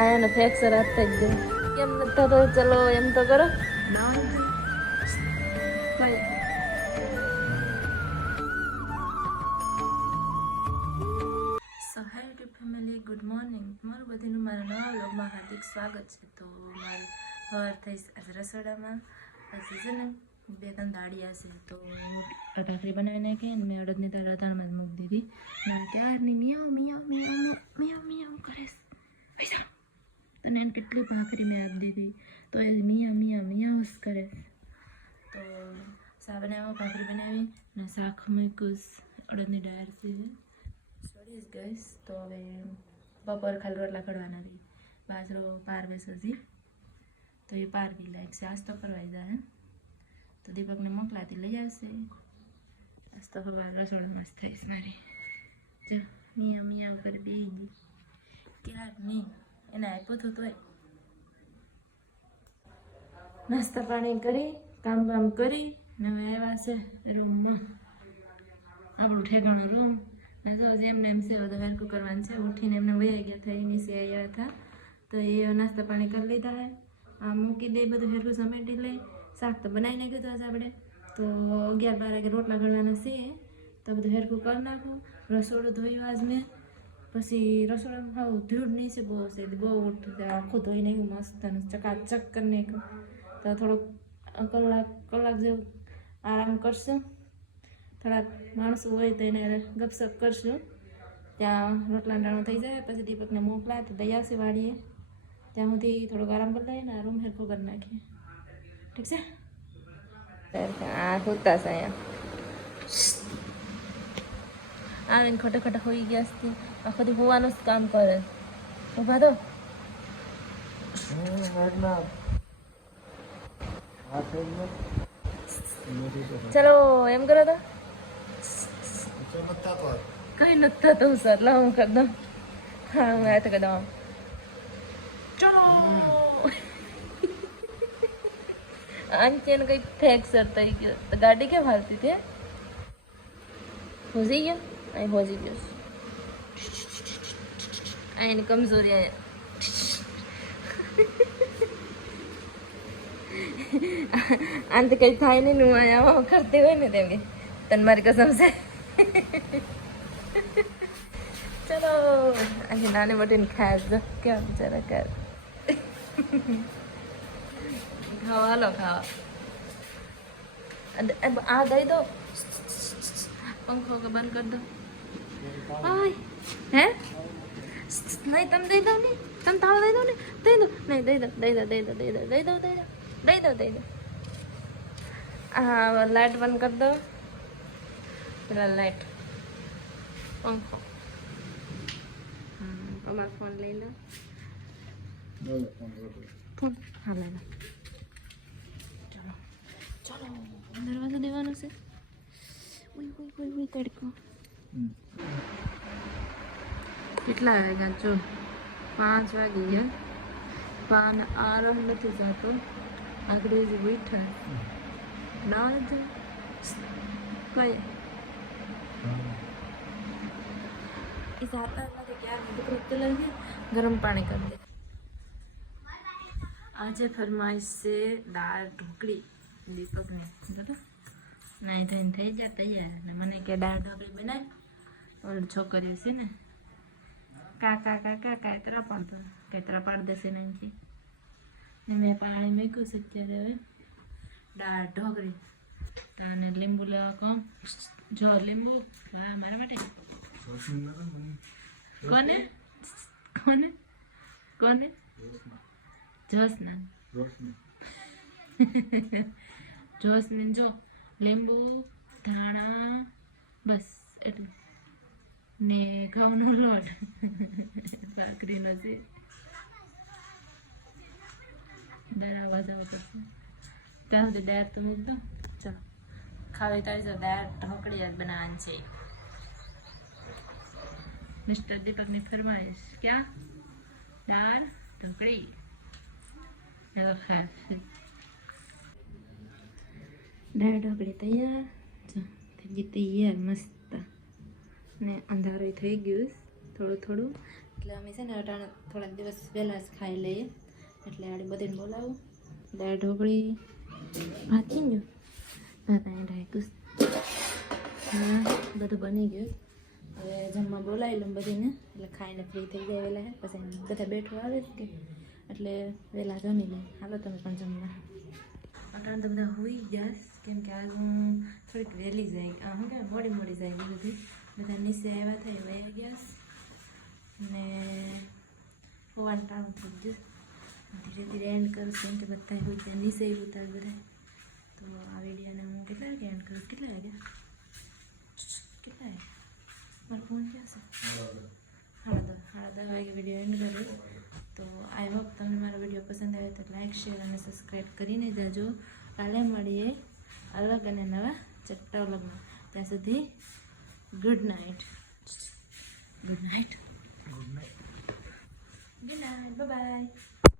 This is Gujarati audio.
આયા ને ફ્રેક્ચર હાથ થઈ ગયો કેમ નથી થતો ચલો એમ તો કરો so hello YouTube family good morning તમારું બધીનું મારા નવા વ્લોગમાં હાર્દિક સ્વાગત છે તો મારી સવાર થઈ આજે રસોડામાં આજે છે ને 2-3 દાળિયા છે તો ભાખરી બનાવી નાખી અને મેં અડદની દાળ રધાણમાં જ મૂકી દીધી અને ત્યારની મિયાવ મિયાવ મિયાવ મિયાવ મિયાવ કરે પૈસા તને એને કેટલી ભાખરી મેં આપી દીધી તો એ મિયાવ મિયાવ મિયાવ જ કરે તો શા બનાવ્યો ભાખરી બનાવી અને શાક મૂક્યું અડદની દાળ છે સોરી ગઈશ તો હવે બપોર ખાલી રોટલા ઘડવાના રહી બાજરો પારવે સજી તો એ પારવી લાગશે આજ તો કરવાઈ જાય તો દીપકને મોકલાતી લઈ આવશે આજ તો હવે રસોડું મસ્ત થઈશ મારી જો મિયા મિયા કરી બે ગઈ ક્યાર નહીં એને આપ્યું હતું તોય નાસ્તા પાણી કરી કામ બામ કરી ને હવે આવ્યા છે રૂમમાં આપણું ઠેકાણું રૂમ ને જો જેમને એમ છે બધું હરકું કરવાનું છે ઉઠીને એમને વયા ગયા હતા નીચે આવ્યા હતા તો એ નાસ્તા પાણી કરી લીધા હે આ મૂકી દે બધું હરકું સમેટી લઈ શાક તો બનાવી નાખ્યું હતું આજે આપણે તો 11-12 વાગે રોટલા ઘડવાના છે તો બધું હરકું કરી નાખું રસોડું ધોયું આજ મેં પછી રસોડામાં ખાવું ધૂળ નહીં છે બહુ છે બહુ ઉઠું આખું ધોઈ નાખ્યું મસ્ત ચકાચક કરી નાખ્યું તો થોડોક કલાક જેવું આરામ કરશું થોડાક માણસો હોય તો એને ગપસપ કરશું ત્યાં રોટલા ડાણું થઈ જાય પછી દીપકને મોકલાય તો દઈ આવશે વાડીએ ત્યાં સુધી થોડોક આરામ કરી લઈએ ને રૂમ હેરખો કરી નાખીએ ઠીક છે આ હોતા છે અહીંયા આવીને ખોટા ખોટા હોઈ ગયા છે આખો દી હોવાનું જ કામ કરે ઉભા તો ચલો એમ કરો તો કઈ નથી થતું સર લા હું કરી દઉં હા હું આ તો કરી દઉં ચલો આંચે ને કંઈક ફ્રેક્ચર થઈ ગયો તો ગાડી કેમ હાલતી હતી હોજી ગયો અહીં હોજી ગયો આ એની કમજોરી અહીંયા આને તો કંઈ થાય નહીં હું અહીંયા કરતી હોય ને તેમ કે તને મારી કસમ છે ચલો આજે નાની મોટી ખાસ કેમ જરા કર ખાવા હાલો ખાવા આ દઈ દો પંખો કે બંધ કરી દો હાય હે નહીં તમે દઈ દો ને તમે તાવ દઈ દો ને દઈ દો નહીં દઈ દો હા લાઇટ બંધ કરી દો પેલા લાઇટ પંખો તમારો ફોન લઈ લો ફોન હા લઈ લો ચલો દરવાજો દેવાનો છે ઉઈ તડકો કેટલા વાગ્યા જો 5 વાગી ગયા પાન આરામ નથી જતો આગળ જ બેઠા દાળ જ કઈ એ સાતા નથી ક્યાં દીકરો તેલ છે ગરમ પાણી કરી દે આજે ફરમાઈશ છે દાળ ઢોકળી દીપકને બરાબર નહીં થઈને થઈ જાય તૈયાર ને મને કે દાળ ઢોકળી બનાય ઓલી છોકરીઓ છે ને કાકા કાતરા પાડ દેશે ને એનથી ને મેં પાણી મૂક્યું છે અત્યારે હવે દાળ ઢોકળી અને લીંબુ લેવા કહું જો લીંબુ વાહ મારા માટે કોને કોને કોને જોશના જોશને જો લીંબુ ધાણા બસ એટલું ને ઘઉંનો લોટ ભાખરીનો છે દરાવા જવું પડશે ત્યાં સુધી દાળ તો મૂક દો ચાલો ખાવી તો જો દાળ ઢોકળી જ બનાવવાની છે મિસ્ટર દીપકની ફરમાઈશ ક્યાં દાળ ઢોકળી દાળ ઢોકળી તૈયાર થઈ ગઈ તૈયાર મસ્ત ને અંધારું થઈ ગયું થોડું એટલે અમે છે ને અટાણે થોડાક દિવસ વહેલા જ ખાઈ લઈએ એટલે આડી બધીને બોલાવું દાળ ઢોકળી ભાત થઈ ગયું ભાત અહીં ઢાંક્યું હા બધું બની ગયું હવે જમવા બોલાવી લઉં બધીને એટલે ખાઈને ફ્રી થઈ જાય વહેલા હે પછી બધા બેઠું આવે જ કે એટલે વહેલા જમી લે હાલો તમે પણ જમવા અટાણે તો બધા હોઈ ગયા કેમ કે આજ હું થોડીક વહેલી જાય શું કે મોડી જાય બધી બધા નીચે આવ્યા થાય વહી ગયા ને હોવાનું ટાણું થઈ ગયું ધીરે ધીરે એન્ડ કરું કેમ કે બધા હોય ત્યાં નીચે ઉતાર બધા તો આ વિડીયોને હું કેટલા વાગે એન્ડ કરું કેટલા વાગ્યા મારો ફોન ક્યાં છે સાડા 10 વાગે વિડીયો એન્ડ કરું તો આઈ હોપ તમને મારો વિડીયો પસંદ આવે તો લાઈક શેર અને સબસ્ક્રાઈબ કરીને જાજો કાલે મળીએ અલગ અને નવા ચટ્ટા વ્લોગમાં ત્યાં સુધી ગુડ નાઇટ બાય બાય